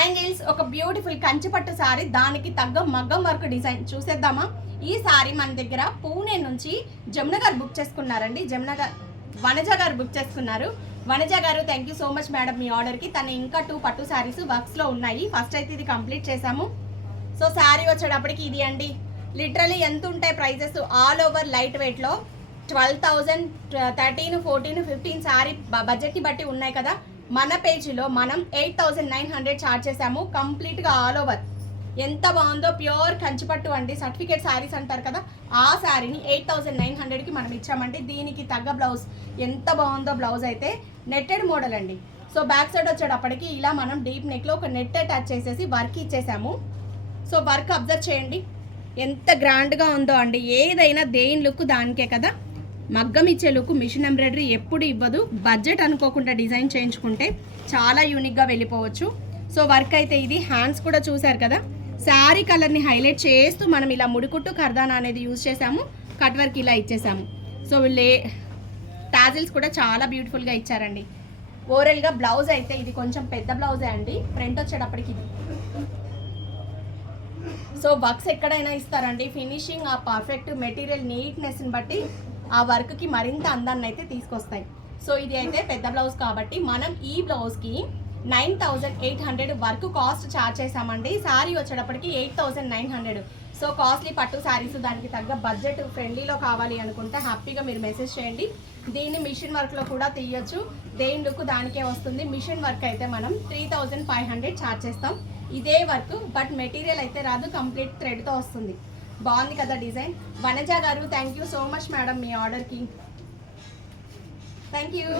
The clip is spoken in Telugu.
బ్యాంగిల్స్, ఒక బ్యూటిఫుల్ కంచిపట్టు సారీ, దానికి తగ్గ మగ్గం వర్క్ డిజైన్ చూసేద్దామా. ఈ సారీ మన దగ్గర పూణే నుంచి జమున గారు బుక్ చేసుకున్నారండి. వనజ గారు బుక్ చేసుకున్నారు. వనజ గారు thank you so much madam మీ ఆర్డర్కి. తను ఇంకా 2 పట్టు శారీస్ వర్క్స్లో ఉన్నాయి. ఫస్ట్ అయితే ఇది కంప్లీట్ చేసాము. సో శారీ వచ్చేటప్పటికి ఇది అండి. లిటరలీ ఎంత ఉంటాయి ప్రైజెస్ ఆల్ ఓవర్ లైట్ వెయిట్లో 12,000, 13, 14, 15 శారీ బడ్జెట్ని బట్టి ఉన్నాయి కదా. మన పేజీలో మనం 8,900 ఛార్జ్ చేసాము కంప్లీట్గా ఆల్ ఓవర్. ఎంత బాగుందో, ప్యూర్ కంచిపట్టు అండి, సర్టిఫికేట్ శారీస్ అంటారు కదా, ఆ శారీని 8,900కి మనం ఇచ్చామండి. దీనికి తగ్గ బ్లౌజ్ ఎంత బాగుందో. బ్లౌజ్ అయితే నెట్టెడ్ మోడల్ అండి. సో బ్యాక్ సైడ్ వచ్చేటప్పటికి ఇలా మనం డీప్ నెక్లో ఒక నెట్ అటాచ్ చేసేసి వర్క్ ఇచ్చేసాము. సో వర్క్ అబ్జర్వ్ చేయండి ఎంత గ్రాండ్గా ఉందో అండి. ఏదైనా దేని లుక్ దానికే కదా. మగ్గం ఇచ్చే లుక్ మిషన్ ఎంబ్రాయిడరీ ఎప్పుడు ఇవ్వదు. బడ్జెట్ అనుకోకుండా డిజైన్ చేయించుకుంటే చాలా యూనిక్గా వెళ్ళిపోవచ్చు. సో వర్క్ అయితే ఇది. హ్యాండ్స్ కూడా చూసారు కదా, శారీ కలర్ని హైలైట్ చేస్తూ మనం ఇలా ముడికుట్టు కర్దానా అనేది యూజ్ చేసాము. కట్ వర్క్ ఇలా ఇచ్చేసాము. సో టాజిల్స్ కూడా చాలా బ్యూటిఫుల్గా ఇచ్చారండి. ఓవరాల్గా బ్లౌజ్ అయితే ఇది కొంచెం పెద్ద బ్లౌజే అండి. ఫ్రంట్ వచ్చేటప్పటికి ఇది. సో వర్క్స్ ఎక్కడైనా ఇస్తారండి. ఫినిషింగ్, ఆ పర్ఫెక్ట్ మెటీరియల్ నీట్నెస్ని బట్టి ఆ వర్క్కి మరింత అందాన్ని అయితే తీసుకొస్తాయి. సో ఇది అయితే పెద్ద బ్లౌజ్ కాబట్టి మనం ఈ బ్లౌజ్కి 9,800 వర్క్ కాస్ట్ ఛార్జ్ చేసామండి. శారీ వచ్చేటప్పటికి 8,900. సో కాస్ట్లీ పట్టు శారీస్, దానికి తగ్గ బడ్జెట్ ఫ్రెండ్లీలో కావాలి అనుకుంటే హ్యాపీగా మీరు మెసేజ్ చేయండి. దీన్ని మిషన్ వర్క్లో కూడా తీయచ్చు. దేని లుక్ దానికే వస్తుంది. మిషన్ వర్క్ అయితే మనం 3,500 ఛార్జ్ చేస్తాం. ఇదే వర్క్, బట్ మెటీరియల్ అయితే రాదు, కంప్లీట్ థ్రెడ్తో వస్తుంది. బాగుంది కదా డిజైన్. వనజ గారు thank you so much madam మీ ఆర్డర్కి. Thank you.